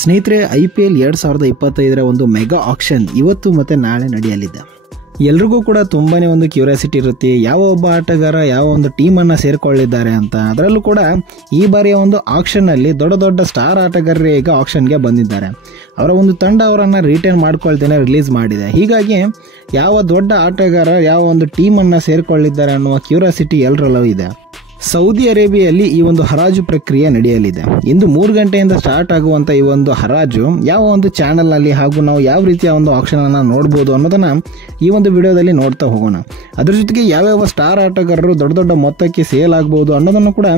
ಸ್ನೇಹಿತರೆ, IPL 2025ರ ಒಂದು mega auction ಇವತ್ತು ಮತ್ತು ನಾಳೆ ನಡೆಯಲಿದೆ. ಎಲ್ರಿಗೂ ಕೂಡ ತುಂಬಾನೇ ಒಂದು ಕ್ಯೂರಿಯಾಸಿಟಿ ಇರುತ್ತೆ, ಯಾವ ಒಬ್ಬ ಆಟಗಾರ ಯಾವ ಒಂದು ಟೀಮನ್ನು ಸೇರಿಕೊಳ್ಳಿದ್ದಾರೆ ಅಂತ. ಅದರಲ್ಲೂ ಕೂಡ ಈ ಬಾರಿಯ ಒಂದು ಆಕ್ಷನ್ನಲ್ಲಿ ದೊಡ್ಡ ದೊಡ್ಡ ಸ್ಟಾರ್ ಆಟಗಾರರೇ ಈಗ ಆಕ್ಷನ್ಗೆ ಬಂದಿದ್ದಾರೆ. ಅವರ ಒಂದು ತಂಡ ಅವರನ್ನು ರಿಟೈನ್ ಮಾಡ್ಕೊಳ್ತೇನೆ ರಿಲೀಸ್ ಮಾಡಿದೆ. ಹೀಗಾಗಿ ಯಾವ ದೊಡ್ಡ ಆಟಗಾರ ಯಾವ ಒಂದು ಟೀಮನ್ನು ಸೇರಿಕೊಳ್ಳಿದ್ದಾರೆ ಅನ್ನುವ ಕ್ಯೂರಿಯಾಸಿಟಿ ಎಲ್ಲರಲ್ಲೂ ಇದೆ. ಸೌದಿ ಅರೇಬಿಯಲ್ಲಿ ಈ ಒಂದು ಹರಾಜು ಪ್ರಕ್ರಿಯೆ ನಡೆಯಲಿದೆ. ಇಂದು 3 ಗಂಟೆಯಿಂದ ಸ್ಟಾರ್ಟ್ ಆಗುವಂಥ ಈ ಒಂದು ಹರಾಜು ಯಾವ ಒಂದು ಚಾನಲ್ನಲ್ಲಿ ಹಾಗೂ ನಾವು ಯಾವ ರೀತಿಯ ಒಂದು ಆಕ್ಷನನ್ನು ನೋಡ್ಬೋದು ಅನ್ನೋದನ್ನು ಈ ಒಂದು ವಿಡಿಯೋದಲ್ಲಿ ನೋಡ್ತಾ ಹೋಗೋಣ. ಅದ್ರ ಜೊತೆಗೆ ಯಾವ್ಯಾವ ಸ್ಟಾರ್ ಆಟಗಾರರು ದೊಡ್ಡ ದೊಡ್ಡ ಮೊತ್ತಕ್ಕೆ ಸೇಲ್ ಆಗ್ಬೋದು ಅನ್ನೋದನ್ನು ಕೂಡ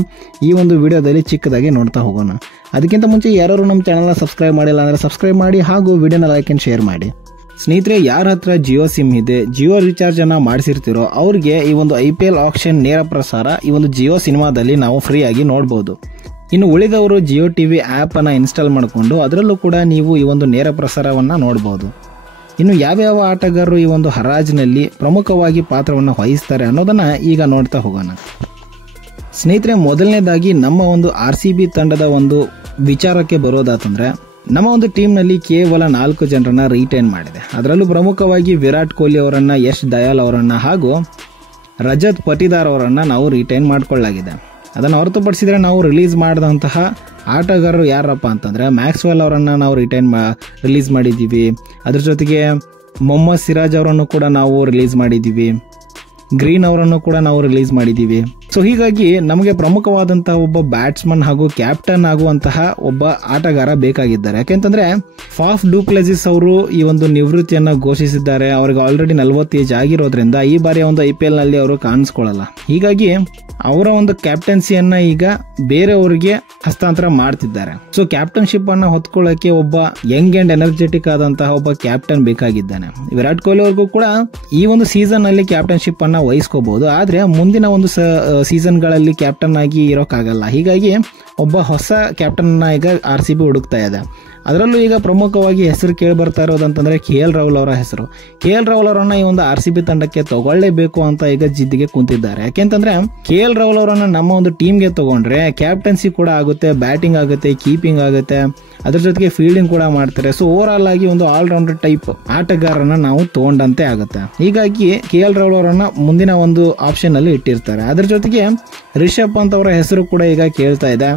ಈ ಒಂದು ವಿಡಿಯೋದಲ್ಲಿ ಚಿಕ್ಕದಾಗಿ ನೋಡ್ತಾ ಹೋಗೋಣ. ಅದಕ್ಕಿಂತ ಮುಂಚೆ ಯಾರು ನಮ್ಮ ಚಾನಲ್ನ ಸಬ್ಸ್ಕ್ರೈಬ್ ಮಾಡಿಲ್ಲ ಅಂದರೆ ಸಬ್ಸ್ಕ್ರೈಬ್ ಮಾಡಿ ಹಾಗೂ ವಿಡಿಯೋನ ಲೈಕ್ ಆ್ಯಂಡ್ ಶೇರ್ ಮಾಡಿ. ಸ್ನೇಹಿತರೆ, ಯಾರ ಹತ್ರ ಜಿಯೋ ಸಿಮ್ ಇದೆ, ಜಿಯೋ ರಿಚಾರ್ಜ್ ಅನ್ನ ಮಾಡಿಸಿರ್ತಿರೋ ಅವ್ರಿಗೆ ಈ ಒಂದು IPL ಆಕ್ಷನ್ ನೇರ ಪ್ರಸಾರ ಈ ಒಂದು ಜಿಯೋ ಸಿನಿಮಾದಲ್ಲಿ ನಾವು ಫ್ರೀ ಆಗಿ ನೋಡ್ಬೋದು. ಇನ್ನು ಉಳಿದವರು ಜಿಯೋ ಟಿವಿ ಆ್ಯಪ್ ಅನ್ನ ಇನ್ಸ್ಟಾಲ್ ಮಾಡಿಕೊಂಡು ಅದರಲ್ಲೂ ಕೂಡ ನೀವು ಈ ಒಂದು ನೇರ ಪ್ರಸಾರವನ್ನು ನೋಡ್ಬೋದು. ಇನ್ನು ಯಾವ್ಯಾವ ಆಟಗಾರರು ಈ ಒಂದು ಹರಾಜಿನಲ್ಲಿ ಪ್ರಮುಖವಾಗಿ ಪಾತ್ರವನ್ನು ವಹಿಸ್ತಾರೆ ಅನ್ನೋದನ್ನ ಈಗ ನೋಡ್ತಾ ಹೋಗೋಣ. ಸ್ನೇಹಿತರೆ, ಮೊದಲನೇದಾಗಿ ನಮ್ಮ ಒಂದು RCB ತಂಡದ ಒಂದು ವಿಚಾರಕ್ಕೆ ಬರೋದಾತಂದ್ರೆ, ನಮ್ಮ ಒಂದು ಟೀಮ್ನಲ್ಲಿ ಕೇವಲ 4 ಜನರನ್ನ ರಿಟೈನ್ ಮಾಡಿದೆ. ಅದರಲ್ಲೂ ಪ್ರಮುಖವಾಗಿ ವಿರಾಟ್ ಕೊಹ್ಲಿ ಅವರನ್ನ, ಯಶ್ ದಯಾಲ್ ಅವರನ್ನ ಹಾಗೂ ರಜತ್ ಪಟಿದಾರ್ ಅವರನ್ನ ನಾವು ರಿಟೈನ್ ಮಾಡಿಕೊಳ್ಳಲಾಗಿದೆ. ಅದನ್ನು ಹೊರತುಪಡಿಸಿದರೆ ನಾವು ರಿಲೀಸ್ ಮಾಡಿದಂತಹ ಆಟಗಾರರು ಯಾರಪ್ಪ ಅಂತಂದ್ರೆ, ಮ್ಯಾಕ್ಸ್ವೆಲ್ ಅವರನ್ನ ನಾವು ರಿಲೀಸ್ ಮಾಡಿದ್ದೀವಿ. ಅದ್ರ ಜೊತೆಗೆ ಮೊಹಮ್ಮದ್ ಸಿರಾಜ್ ಅವರನ್ನು ಕೂಡ ನಾವು ರಿಲೀಸ್ ಮಾಡಿದ್ದೀವಿ. ಗ್ರೀನ್ ಅವರನ್ನು ಕೂಡ ನಾವು ರಿಲೀಸ್ ಮಾಡಿದ್ದೀವಿ. ಸೊ ಹೀಗಾಗಿ ನಮಗೆ ಪ್ರಮುಖವಾದಂತಹ ಒಬ್ಬ ಬ್ಯಾಟ್ಸ್ಮನ್ ಹಾಗೂ ಕ್ಯಾಪ್ಟನ್ ಆಗುವಂತಹ ಒಬ್ಬ ಆಟಗಾರ ಬೇಕಾಗಿದ್ದಾರೆ. ಯಾಕೆಂತಂದ್ರೆ ಫಾಫ್ ಡು ಪ್ಲೆಸಿಸ್ ಅವರು ಈ ಒಂದು ನಿವೃತ್ತಿಯನ್ನ ಘೋಷಿಸಿದ್ದಾರೆ. ಅವರಿಗೆ ಆಲ್ರೆಡಿ 40 ಏಜ್ ಆಗಿರೋದ್ರಿಂದ ಈ ಬಾರಿಯ ಒಂದು IPL ನಲ್ಲಿ ಅವರು ಕಾಣಿಸ್ಕೊಳ್ಳಲ್ಲ. ಹೀಗಾಗಿ ಅವರ ಒಂದು ಕ್ಯಾಪ್ಟನ್ಸಿಯನ್ನ ಈಗ ಬೇರೆಯವರಿಗೆ ಹಸ್ತಾಂತರ ಮಾಡ್ತಿದ್ದಾರೆ. ಸೊ ಕ್ಯಾಪ್ಟನ್ಶಿಪ್ ಅನ್ನ ಹೊತ್ಕೊಳ್ಳೋಕೆ ಒಬ್ಬ ಯಂಗ್ ಅಂಡ್ ಎನರ್ಜೆಟಿಕ್ ಆದಂತಹ ಒಬ್ಬ ಕ್ಯಾಪ್ಟನ್ ಬೇಕಾಗಿದ್ದಾನೆ. ವಿರಾಟ್ ಕೊಹ್ಲಿ ಅವ್ರಿಗೂ ಕೂಡ ಈ ಒಂದು ಸೀಸನ್ ನಲ್ಲಿ ಕ್ಯಾಪ್ಟನ್ಶಿಪ್ ಅನ್ನ ವಹಿಸ್ಕೋಬಹುದು, ಆದ್ರೆ ಮುಂದಿನ ಒಂದು ಸೀಸನ್ಗಳಲ್ಲಿ ಕ್ಯಾಪ್ಟನ್ ಆಗಿ ಇರೋಕ್ಕಾಗಲ್ಲ. ಹೀಗಾಗಿ ಒಬ್ಬ ಹೊಸ ಕ್ಯಾಪ್ಟನ್ ಈಗ RCB ಹುಡುಕ್ತಾ ಇದೆ. ಅದರಲ್ಲೂ ಈಗ ಪ್ರಮುಖವಾಗಿ ಹೆಸರು ಕೇಳಿ ಬರ್ತಾ ಇರೋದಂತಂದ್ರೆ KL ರಾಹುಲ್ ಅವರ ಹೆಸರು. KL ರಾಹುಲ್ ಅವರನ್ನ ಈ ಒಂದು RCB ತಂಡಕ್ಕೆ ತಗೊಳ್ಳೇಬೇಕು ಅಂತ ಈಗ ಜಿದ್ದಿಗೆ ಕುಂತಿದ್ದಾರೆ. ಯಾಕೆಂತಂದ್ರೆ KL ರಾಹುಲ್ ಅವರನ್ನ ನಮ್ಮ ಒಂದು ಟೀಮ್ಗೆ ತಗೊಂಡ್ರೆ ಕ್ಯಾಪ್ಟನ್ಸಿ ಕೂಡ ಆಗುತ್ತೆ, ಬ್ಯಾಟಿಂಗ್ ಆಗುತ್ತೆ, ಕೀಪಿಂಗ್ ಆಗುತ್ತೆ, ಅದ್ರ ಜೊತೆಗೆ ಫೀಲ್ಡಿಂಗ್ ಕೂಡ ಮಾಡ್ತಾರೆ. ಸೊ ಓವರ್ ಆಲ್ ಆಗಿ ಒಂದು ಆಲ್ರೌಂಡರ್ ಟೈಪ್ ಆಟಗಾರರನ್ನ ನಾವು ತಗೊಂಡಂತೆ ಆಗುತ್ತೆ. ಹೀಗಾಗಿ KL ರಾಹುಲ್ ಅವರನ್ನ ಮುಂದಿನ ಒಂದು ಆಪ್ಷನ್ ಅಲ್ಲಿ ಇಟ್ಟಿರ್ತಾರೆ. ಅದ್ರ ಜೊತೆಗೆ ರಿಷಬ್ ಪಂತ್ ಅವರ ಹೆಸರು ಕೂಡ ಈಗ ಕೇಳ್ತಾ ಇದೆ.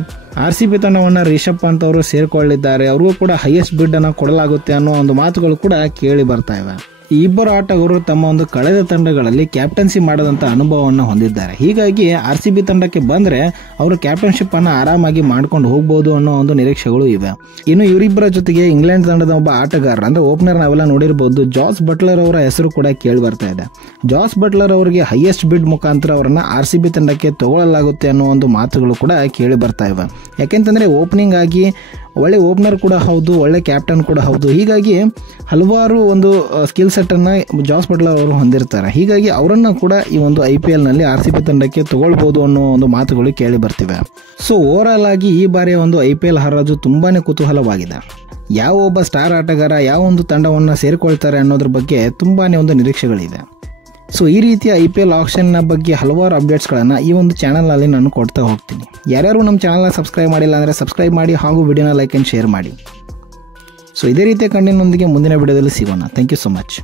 RCB ತಂಡವನ್ನ ರಿಷಬ್ ಪಂತ್ ಅವರು ಸೇರ್ಕೊಳ್ಳಿದ್ದಾರೆ. ಅವ್ರಿಗೂ ಕೂಡ ಹೈಯೆಸ್ಟ್ ಬಿಡ್ ಅನ್ನ ಕೊಡಲಾಗುತ್ತೆ ಅನ್ನೋ ಒಂದು ಮಾತುಗಳು ಕೂಡ ಕೇಳಿ ಬರ್ತಾ ಇವೆ. ಈ ಇಬ್ಬರು ಆಟಗಾರರು ತಮ್ಮ ಒಂದು ಕಳೆದ ತಂಡಗಳಲ್ಲಿ ಕ್ಯಾಪ್ಟನ್ಸಿ ಮಾಡದಂತ ಅನುಭವವನ್ನು ಹೊಂದಿದ್ದಾರೆ. ಹೀಗಾಗಿ RCB ತಂಡಕ್ಕೆ ಬಂದ್ರೆ ಅವರು ಕ್ಯಾಪ್ಟನ್ಶಿಪ್ ಅನ್ನ ಆರಾಮಾಗಿ ಮಾಡ್ಕೊಂಡು ಹೋಗ್ಬಹುದು ಅನ್ನೋ ಒಂದು ನಿರೀಕ್ಷೆಗಳು ಇವೆ. ಇನ್ನು ಇವರಿಬ್ಬರ ಜೊತೆಗೆ ಇಂಗ್ಲೆಂಡ್ ತಂಡದ ಒಬ್ಬ ಆಟಗಾರ ಅಂದ್ರೆ ಓಪನರ್ ನಾವೆಲ್ಲ ನೋಡಿರಬಹುದು, ಜಾಸ್ ಬಟ್ಲರ್ ಅವರ ಹೆಸರು ಕೂಡ ಕೇಳಿ ಬರ್ತಾ ಇದೆ. ಜಾಸ್ ಬಟ್ಲರ್ ಅವರಿಗೆ ಹೈಯೆಸ್ಟ್ ಬಿಡ್ ಮುಖಾಂತರ ಅವರನ್ನ RCB ತಂಡಕ್ಕೆ ತಗೊಳ್ಳಲಾಗುತ್ತೆ ಅನ್ನೋ ಒಂದು ಮಾತುಗಳು ಕೂಡ ಕೇಳಿ ಬರ್ತಾ ಇವೆ. ಯಾಕೆಂತಂದ್ರೆ ಓಪನಿಂಗ್ ಆಗಿ ಒಳ್ಳೆ ಓಪನರ್ ಕೂಡ ಹೌದು, ಒಳ್ಳೆ ಕ್ಯಾಪ್ಟನ್ ಕೂಡ ಹೌದು. ಹೀಗಾಗಿ ಹಲವಾರು ಒಂದು ಸ್ಕಿಲ್ ಸೆಟ್ ಅನ್ನ ಜಾಸ್ ಬಟ್ಲರ್ ಅವರು ಹೊಂದಿರ್ತಾರೆ. ಹೀಗಾಗಿ ಅವರನ್ನ ಕೂಡ ಈ ಒಂದು IPL ನಲ್ಲಿ RCB ತಂಡಕ್ಕೆ ತಗೊಳ್ಬಹುದು ಅನ್ನೋ ಒಂದು ಮಾತುಗಳು ಕೇಳಿ ಬರ್ತಿವೆ. ಸೊ ಓವರ್ ಆಲ್ ಆಗಿ ಈ ಬಾರಿಯ ಒಂದು IPL ಹರಾಜು ತುಂಬಾನೇ ಕುತೂಹಲವಾಗಿದೆ. ಯಾವ ಒಬ್ಬ ಸ್ಟಾರ್ ಆಟಗಾರ ಯಾವ ಒಂದು ತಂಡವನ್ನ ಸೇರಿಕೊಳ್ತಾರೆ ಅನ್ನೋದ್ರ ಬಗ್ಗೆ ತುಂಬಾನೇ ಒಂದು ನಿರೀಕ್ಷೆಗಳಿದೆ. ಸೊ ಈ ರೀತಿಯ IPL ಆಕ್ಷನ್ನ ಬಗ್ಗೆ ಹಲವಾರು ಅಪ್ಡೇಟ್ಸ್ಗಳನ್ನು ಈ ಒಂದು ಚಾನಲ್ನಲ್ಲಿ ನಾನು ಕೊಡ್ತಾ ಹೋಗ್ತೀನಿ. ಯಾರ್ಯಾರು ನಮ್ಮ ಚಾನಲ್ನ ಸಬ್ಸ್ಕ್ರೈಬ್ ಮಾಡಿಲ್ಲ ಅಂದರೆ ಸಬ್ಸ್ಕ್ರೈಬ್ ಮಾಡಿ ಹಾಗೂ ವಿಡಿಯೋನ ಲೈಕ್ ಆ್ಯಂಡ್ ಶೇರ್ ಮಾಡಿ. ಸೊ ಇದೇ ರೀತಿಯ ಕಂಟೆಂಟ್ನೊಂದಿಗೆ ಮುಂದಿನ ವಿಡಿಯೋದಲ್ಲಿ ಸಿಗೋಣ. Thank you so much.